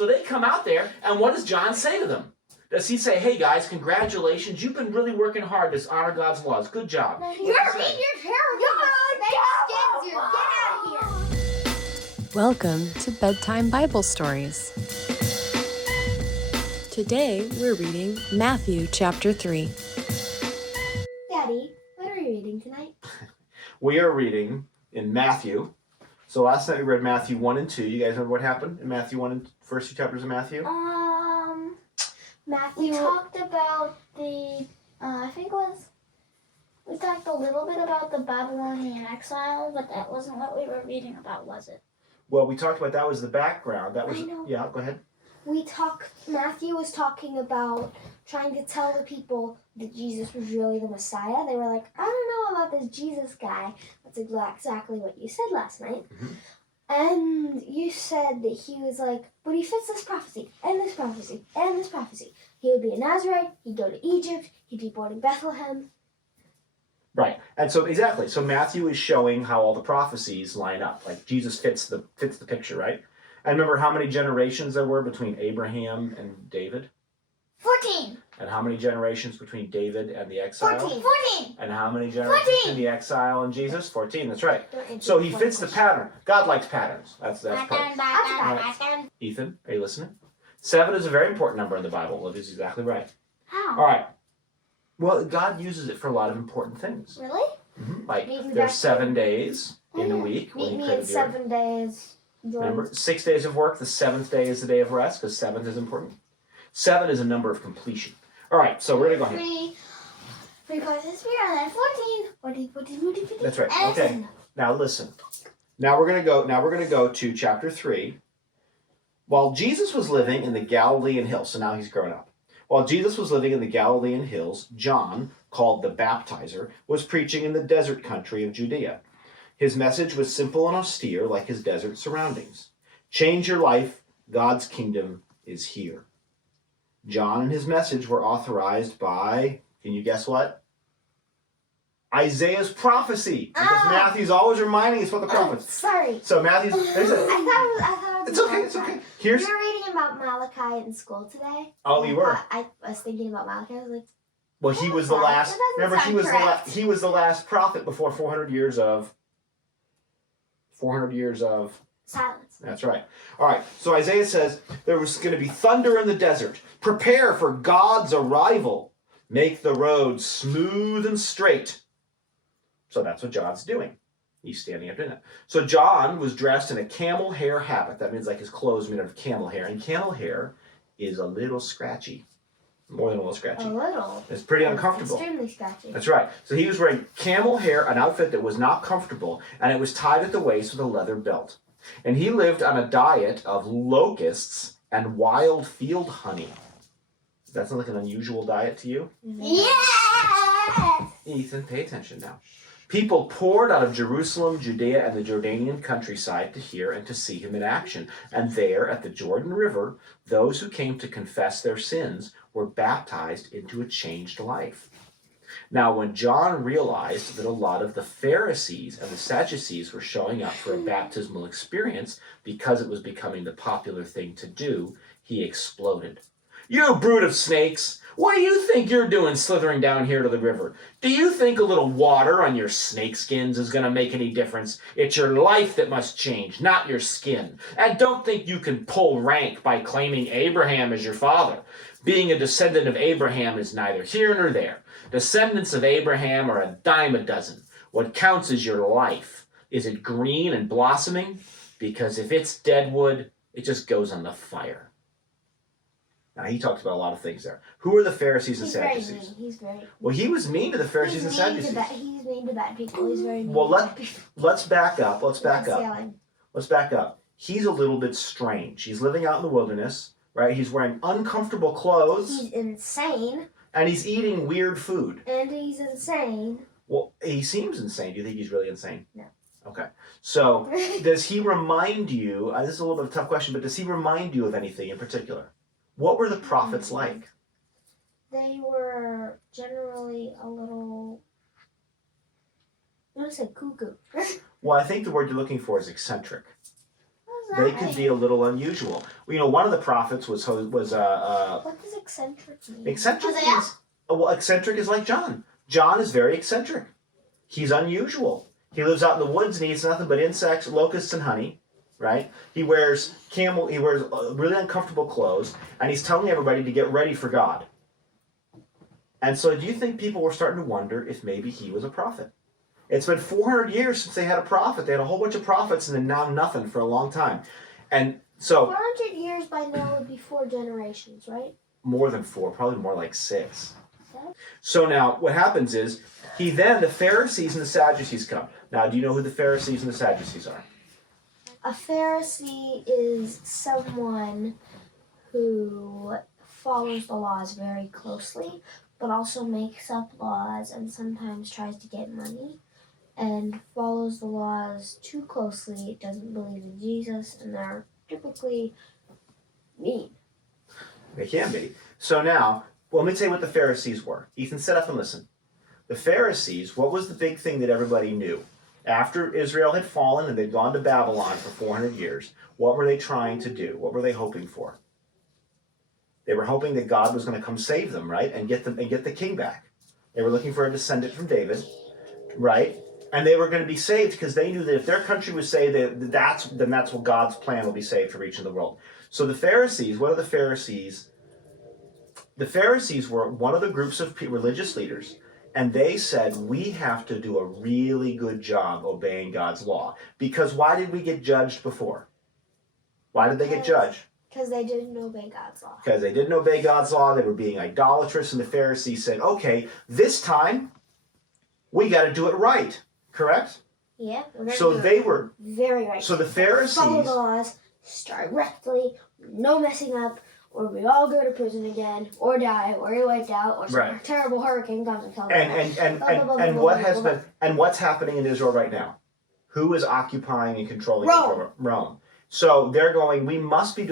So they come out there, and what does John say to them? Does he say, hey guys, congratulations, you've been really working hard to honor God's laws. Good job. You're reading your terrible. Get out of here. Welcome to Bedtime Bible Stories. Today we're reading Matthew chapter 3. Daddy, what are we reading tonight? We are reading in Matthew. So last night we read Matthew 1 and 2. You guys remember what happened in Matthew 1 and first two chapters of Matthew? Matthew. We talked about we talked a little bit about the Babylonian exile, but that wasn't what we were reading about, was it? Well, we talked about that was the background. That was, I know. Yeah, go ahead. Matthew was talking about trying to tell the people that Jesus was really the Messiah. They were like, I don't know about this Jesus guy. That's exactly what you said last night. Mm-hmm. And you said that he was like, but he fits this prophecy, and this prophecy, and this prophecy. He would be a Nazarite, he'd go to Egypt, he'd be born in Bethlehem. Right. And so, exactly. So Matthew is showing how all the prophecies line up. Like, Jesus fits the picture, right? And remember how many generations there were between Abraham and David? 14. And how many generations between David and the exile? 14. And how many generations 14. between the exile and Jesus? 14, that's right. So he fits the pattern. God likes patterns. That's part. Ethan, are you listening? 7 is a very important number in the Bible. Olivia's exactly right. How? All right. Well, God uses it for a lot of important things. Really? Mm-hmm. Like, there's 7 days in a week. Meet me in 7 days. Remember, 6 days of work. The 7th day is the day of rest, because 7th is important. 7 is a number of completion. All right, so we're going to go here. 3 plus 3 and then 14. That's right. Okay. Now listen. Now we're going to go to chapter 3. While Jesus was living in the Galilean hills, so now he's grown up. While Jesus was living in the Galilean hills, John, called the Baptizer, was preaching in the desert country of Judea. His message was simple and austere, like his desert surroundings. Change your life. God's kingdom is here. John and his message were authorized by, can you guess what? Isaiah's prophecy. Because Matthew's always reminding us about the prophets. Sorry. So Matthew's... I thought it was It's okay. We were reading about Malachi in school today. Oh, you were? I was thinking about Malachi. I was like... Well, he was the last... Remember, he was the last prophet before 400 years of... Silence. That's right. All right, so Isaiah says, there was going to be thunder in the desert. Prepare for God's arrival. Make the road smooth and straight. So that's what John's doing. He's standing up doing that. So John was dressed in a camel hair habit. That means like his clothes made out of camel hair. And camel hair is a little scratchy. More than a little scratchy. A little. It's pretty uncomfortable. Extremely scratchy. That's right. So he was wearing camel hair, an outfit that was not comfortable, and it was tied at the waist with a leather belt. And he lived on a diet of locusts and wild field honey. Does that sound like an unusual diet to you? Yes! Ethan, pay attention now. People poured out of Jerusalem, Judea, and the Jordanian countryside to hear and to see him in action. And there, at the Jordan River, those who came to confess their sins were baptized into a changed life. Now, when John realized that a lot of the Pharisees and the Sadducees were showing up for a baptismal experience because it was becoming the popular thing to do, he exploded. You brood of snakes! What do you think you're doing slithering down here to the river? Do you think a little water on your snakeskins is going to make any difference? It's your life that must change, not your skin. And don't think you can pull rank by claiming Abraham as your father. Being a descendant of Abraham is neither here nor there. Descendants of Abraham are a dime a dozen. What counts is your life. Is it green and blossoming? Because if it's dead wood, it just goes on the fire. Now, he talks about a lot of things there. Who are the Pharisees and Sadducees? He's very mean. Well, he was mean to the Pharisees and Sadducees. He's mean to bad people. He's very mean. Well, let's back up. Let's back up. He's a little bit strange. He's living out in the wilderness, right? He's wearing uncomfortable clothes. He's insane. And he's eating weird food. And he's insane. Well, he seems insane. Do you think he's really insane? No. Okay. So, does he remind you, this is a little bit of a tough question, but does he remind you of anything in particular? What were the prophets like? They were generally a little... I want to say cuckoo. Well, I think the word you're looking for is eccentric. What They could be a little unusual. One of the prophets was What does eccentric mean? eccentric. Hosea? Eccentric is like John. John is very eccentric. He's unusual. He lives out in the woods and he eats nothing but insects, locusts, and honey. Right? He wears really uncomfortable clothes, and he's telling everybody to get ready for God. And so, do you think people were starting to wonder if maybe he was a prophet? It's been 400 years since they had a prophet. They had a whole bunch of prophets, and then now nothing for a long time. And so 400 years by now would be 4 generations, right? more than 4, probably more like 6. So now what happens is the Pharisees and the Sadducees come. Now, do you know who the Pharisees and the Sadducees are? A Pharisee is someone who follows the laws very closely, but also makes up laws and sometimes tries to get money and follows the laws too closely, doesn't believe in Jesus, and they're typically mean. They can be. So now, let me tell you what the Pharisees were. Ethan, sit up and listen. The Pharisees, what was the big thing that everybody knew? After Israel had fallen and they'd gone to Babylon for 400 years, what were they trying to do? What were they hoping for? They were hoping that God was going to come save them, right? And get the king back. They were looking for a descendant from David, right? And they were going to be saved because they knew that if their country was saved, then that's what God's plan will be saved for reach in the world. So the Pharisees, what are the Pharisees? The Pharisees were one of the groups of religious leaders, and they said, we have to do a really good job obeying God's law. Because why did we get judged before? Why did they get judged? Because they didn't obey God's law. Because they didn't obey God's law. They were being idolatrous, and the Pharisees said, okay, this time we got to do it right. Correct? Yeah. So they were very right. So the Pharisees follow the laws directly, no messing up, or we all go to prison again, or die, or get wiped out, or some terrible hurricane comes and kills us. And what's happening in Israel right now? Who is occupying and controlling Rome. Israel? Rome. So they're going, we must not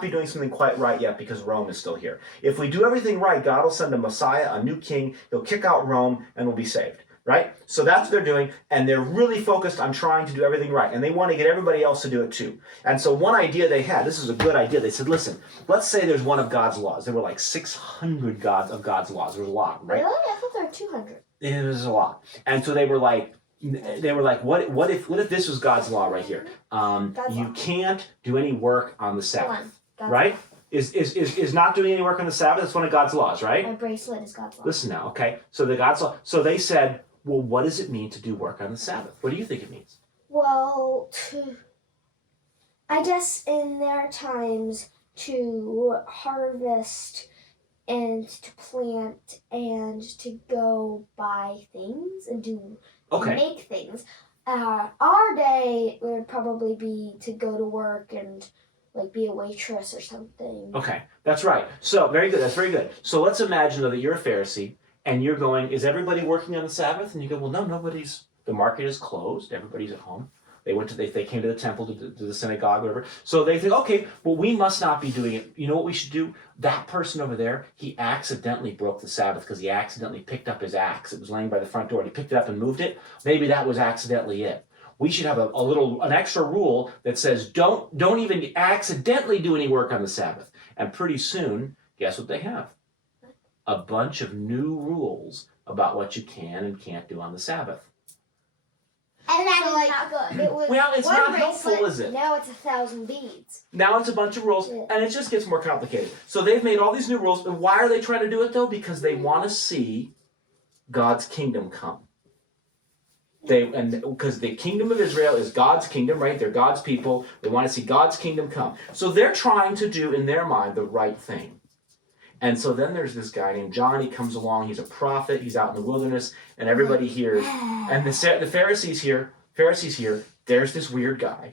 be doing something quite right yet because Rome is still here. If we do everything right, God will send a Messiah, a new king, he'll kick out Rome, and we'll be saved. Right? So that's what they're doing, and they're really focused on trying to do everything right, and they want to get everybody else to do it too. And so one idea they had, this is a good idea, they said, listen, let's say there's one of God's laws. There were like 600 of God's laws. There was a lot, right? Really? I thought there were 200. It was a lot. And so they were like, what if this was God's law right here? You can't do any work on the Sabbath, right? Is not doing any work on the Sabbath, that's one of God's laws, right? My bracelet is God's law. Listen now, okay? So the God's law. So they said, well, what does it mean to do work on the Sabbath? What do you think it means? Well, I guess in their times to harvest and to plant and to go buy things and make things. Our day would probably be to go to work and be a waitress or something. Okay, that's right. So very good. That's very good. So let's imagine though that you're a Pharisee and you're going, is everybody working on the Sabbath? And you go, well, no, nobody's. The market is closed. Everybody's at home. They came to the temple, to the synagogue, whatever. So they think, okay, well, we must not be doing it. You know what we should do? That person over there, he accidentally broke the Sabbath because he accidentally picked up his axe. It was laying by the front door. And he picked it up and moved it. Maybe that was accidentally it. We should have an extra rule that says don't even accidentally do any work on the Sabbath. And pretty soon, guess what they have? A bunch of new rules about what you can and can't do on the Sabbath. And that is not good. Well, it's not helpful, is it? Now it's 1,000 beads. Now it's a bunch of rules, and it just gets more complicated. So they've made all these new rules, and why are they trying to do it, though? Because they want to see God's kingdom come. Because the kingdom of Israel is God's kingdom, right? They're God's people. They want to see God's kingdom come. So they're trying to do, in their mind, the right thing. And so then there's this guy named John. He comes along. He's a prophet. He's out in the wilderness, and everybody hears. And the Pharisees hear, there's this weird guy.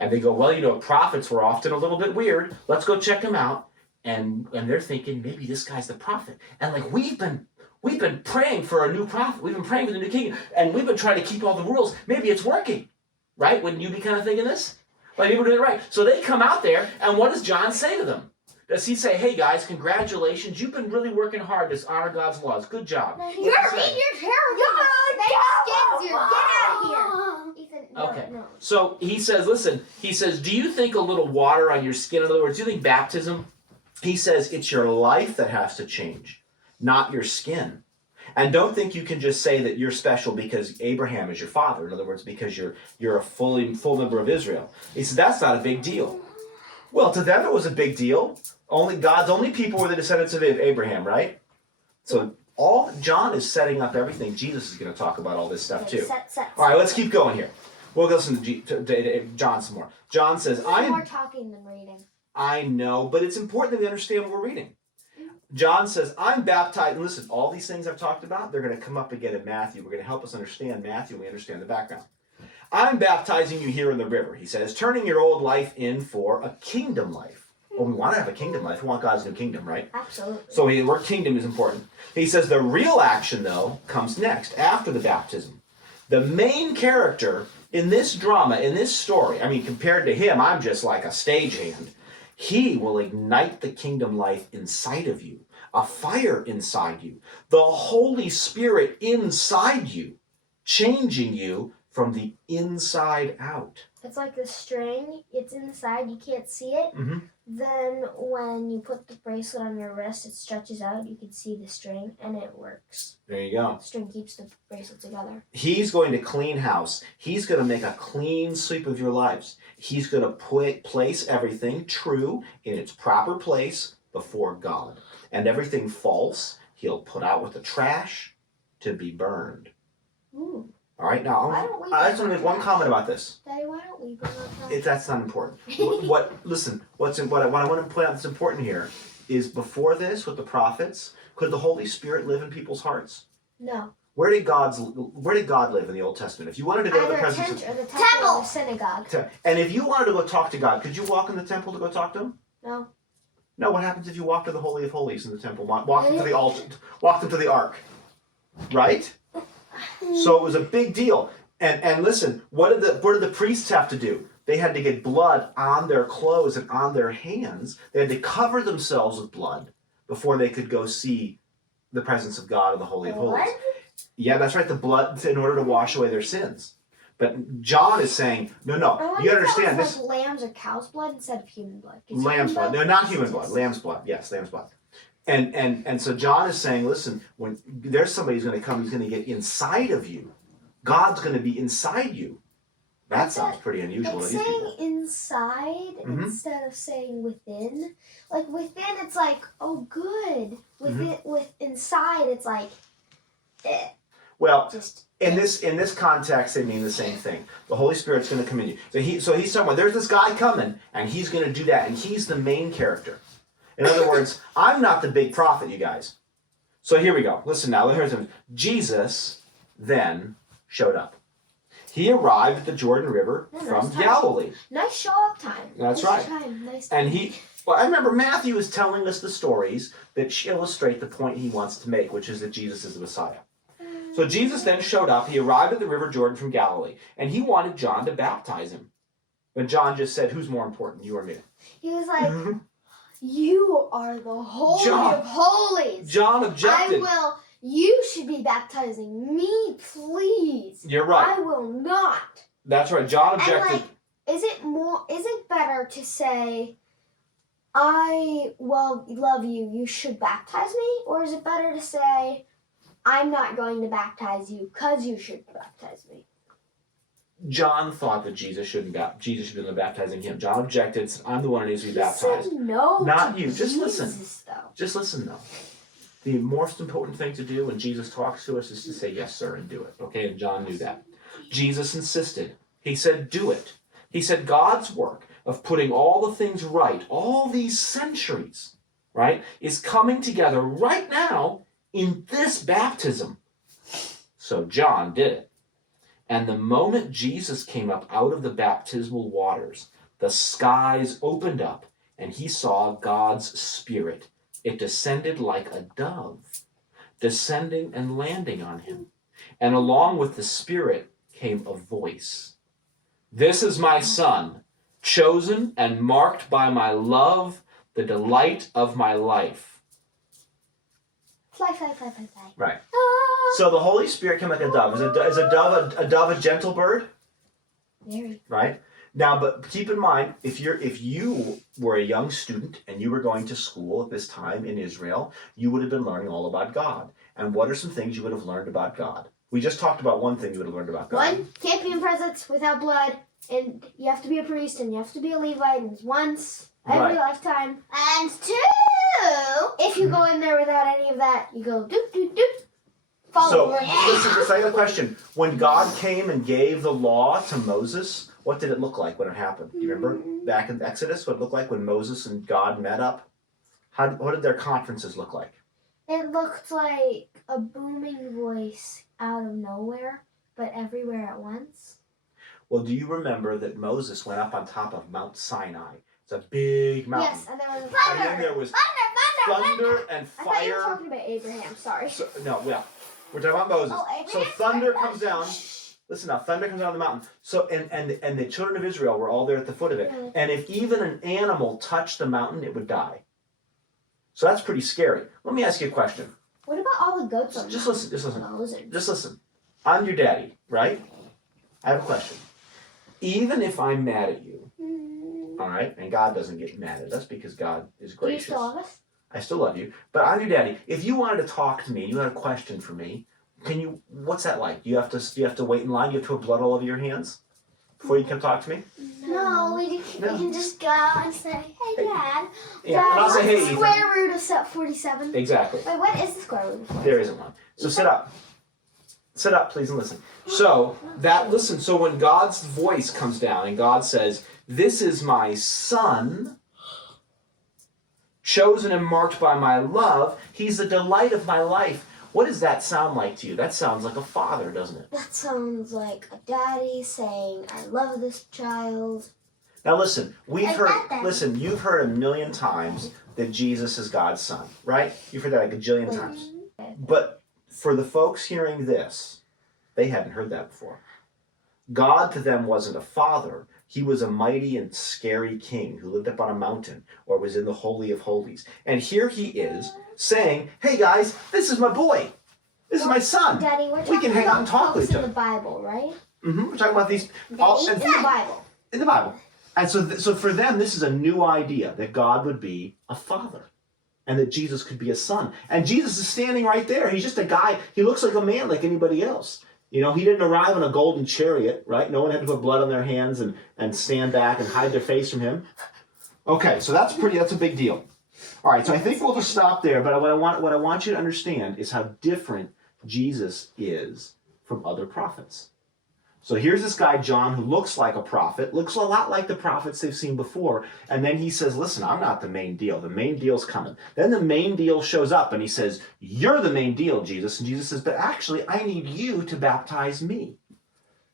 And they go, well, prophets were often a little bit weird. Let's go check him out. And they're thinking, maybe this guy's the prophet. And we've been praying for a new prophet. We've been praying for the new king. And we've been trying to keep all the rules. Maybe it's working. Right? Wouldn't you be kind of thinking this? People are doing it right. So they come out there, and what does John say to them? Does he say, hey guys, congratulations, you've been really working hard to honor God's laws. Good job. No, What's he say? your hair. Get out of here. Ethan, no, Okay. no. So he says, listen, do you think a little water on your skin, in other words, do you think baptism? He says it's your life that has to change, not your skin. And don't think you can just say that you're special because Abraham is your father. In other words, because you're a full member of Israel. He said that's not a big deal. Well, to them it was a big deal. God's only people were the descendants of Abraham, right? So John is setting up everything. Jesus is going to talk about all this stuff too. All right, let's keep going here. We'll listen to John some more. John says, I'm more talking than reading. I know, but it's important that we understand what we're reading. John says, I'm baptized. And listen, all these things I've talked about, they're going to come up again in Matthew. We're going to help us understand Matthew and we understand the background. I'm baptizing you here in the river, he says, turning your old life in for a kingdom life. Well, we want to have a kingdom life. We want God's new kingdom, right? Absolutely. So the word kingdom is important. He says the real action, though, comes next, after the baptism. The main character in this drama, in this story, I mean, compared to him, I'm just like a stagehand. He will ignite the kingdom life inside of you, a fire inside you, the Holy Spirit inside you, changing you from the inside out. It's like the string. It's inside. You can't see it. Mm-hmm. Then when you put the bracelet on your wrist, it stretches out. You can see the string, and it works. There you go. The string keeps the bracelet together. He's going to clean house. He's going to make a clean sweep of your lives. He's going to place everything true in its proper place before God. And everything false, he'll put out with the trash to be burned. Ooh. All right, now I just want to make one comment about this. Daddy, why don't we burn our trash? That's not important. What I want to point out that's important here is before this, with the prophets, could the Holy Spirit live in people's hearts? No. Where did God live in the Old Testament? If you wanted to go to the presence of the temple or the synagogue. And if you wanted to go talk to God, could you walk in the temple to go talk to him? No. No, what happens if you walk to the Holy of Holies in the temple? Walk into the altar, walk into the ark. Right? So it was a big deal. And listen, what did the priests have to do? They had to get blood on their clothes and on their hands. They had to cover themselves with blood before they could go see the presence of God in the Holy of Holies. Yeah, that's right, the blood in order to wash away their sins. But John is saying, no, you understand this. Like lambs or cow's blood instead of human blood. Lamb's blood. No, not human blood. Lamb's blood. Yes, lamb's blood. And so John is saying, listen, when there's somebody who's going to come, who's going to get inside of you. God's going to be inside you. That sounds pretty unusual. It's saying inside instead of saying within. Like within, it's like, oh, good. With inside, it's like, eh. Well, in this context, they mean the same thing. The Holy Spirit's going to come in you. So he's talking about there's this guy coming, and he's going to do that, and he's the main character. In other words, I'm not the big prophet, you guys. So here we go. Listen now. Here's him. Jesus then showed up. He arrived at the Jordan River from Galilee. Nice show up time. That's right. Nice time. And I remember Matthew is telling us the stories that illustrate the point he wants to make, which is that Jesus is the Messiah. So Jesus then showed up. He arrived at the River Jordan from Galilee, and he wanted John to baptize him. But John just said, who's more important, you or me? He was like, you are the Holy of Holies. John objected. You should be baptizing me, please. You're right. I will not. That's right. John objected. And is it better to say, I love you, you should baptize me? Or is it better to say, I'm not going to baptize you because you should baptize me? John thought that Jesus should be baptizing him. John objected and said, I'm the one who needs to be baptized. Said no, not you. Jesus, just listen. Though. Just listen, though. The most important thing to do when Jesus talks to us is to say yes, sir, and do it. Okay, and John knew that. Jesus insisted. He said, do it. He said God's work of putting all the things right, all these centuries, right, is coming together right now in this baptism. So John did it. And the moment Jesus came up out of the baptismal waters, the skies opened up and he saw God's Spirit. It descended like a dove, descending and landing on him. And along with the Spirit came a voice. This is my Son, chosen and marked by my love, The delight of my life. Fly, fly, fly, fly, fly. Right. Ah! So the Holy Spirit came like a dove. Is a dove a gentle bird? Very. Right? Now, but keep in mind, if you were a young student and you were going to school at this time in Israel, you would have been learning all about God. And what are some things you would have learned about God? We just talked about one thing you would have learned about God. One, can't be in presence without blood, and you have to be a priest, and you have to be a Levite, and it's once every lifetime. And two, if you go in there without any of that, you go doop, doop, doop. So, listen, the second question. When God came and gave the law to Moses, what did it look like when it happened? Do you remember back in Exodus what it looked like when Moses and God met up? What did their conferences look like? It looked like a booming voice out of nowhere, but everywhere at once. Well, do you remember that Moses went up on top of Mount Sinai? It's a big mountain. Yes, and there was And then there was thunder and I thought you were fire. talking about Abraham, sorry. So, no, yeah. We're talking about Moses. Oh, So Abraham? thunder comes down. Listen now, thunder comes down the mountain. So and the children of Israel were all there at the foot of it. Really? And if even an animal touched the mountain, it would die. So that's pretty scary. Let me ask you a question. What about all the goats on Just the listen, just listen. lizards? Just listen. I'm your daddy, right? I have a question. Even if I'm mad at you, all right, and God doesn't get mad at us because God is Do you gracious. still love us? I still love you, but I'm your daddy. If you wanted to talk to me, you had a question for me, what's that like? Do you have to wait in line? Do you have to have blood all over your hands before you can talk to me? No, we can just go and say, hey, Dad. Yeah, Dad, and I'll say, what's hey, the Ethan. square root of 47? Exactly. Wait, what is the square root of 47? There isn't one. So sit up. Sit up, please, and listen. So when God's voice comes down and God says, "This is my son, chosen and marked by my love. He's the delight of my life." What does that sound like to you? That sounds like a father, doesn't it? That sounds like a daddy saying, I love this child. Now listen, I got that. you've heard a million times that Jesus is God's son, right? You've heard that like a jillion times. But for the folks hearing this, they hadn't heard that before. God to them wasn't a father. He was a mighty and scary king who lived up on a mountain or was in the Holy of Holies. And here he is saying, hey guys, this is my boy. This is my son. Daddy, we're We talking can hang out about and talk with folks each in the other. Bible, right? We're talking about these Daddy, in the Bible. in the Bible. And so for them, this is a new idea that God would be a father and that Jesus could be a son. And Jesus is standing right there. He's just a guy. He looks like a man like anybody else. You know, he didn't arrive on a golden chariot, right? No one had to put blood on their hands and stand back and hide their face from him. Okay, so that's a big deal. All right, so I think we'll just stop there. But what I want you to understand is how different Jesus is from other prophets. So here's this guy, John, who looks like a prophet, looks a lot like the prophets they've seen before. And then he says, listen, I'm not the main deal. The main deal's coming. Then the main deal shows up and he says, you're the main deal, Jesus. And Jesus says, but actually, I need you to baptize me.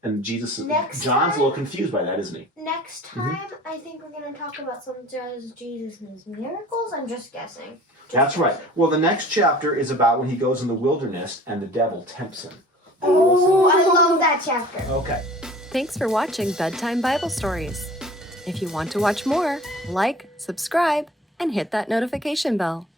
And John's a little confused by that, isn't he? Next time, I think we're going to talk about some of Jesus' miracles. I'm just guessing. That's right. Well, the next chapter is about when he goes in the wilderness and the devil tempts him. Oh, I love that chapter. Okay. Thanks for watching Bedtime Bible Stories. If you want to watch more, like, subscribe, and hit that notification bell.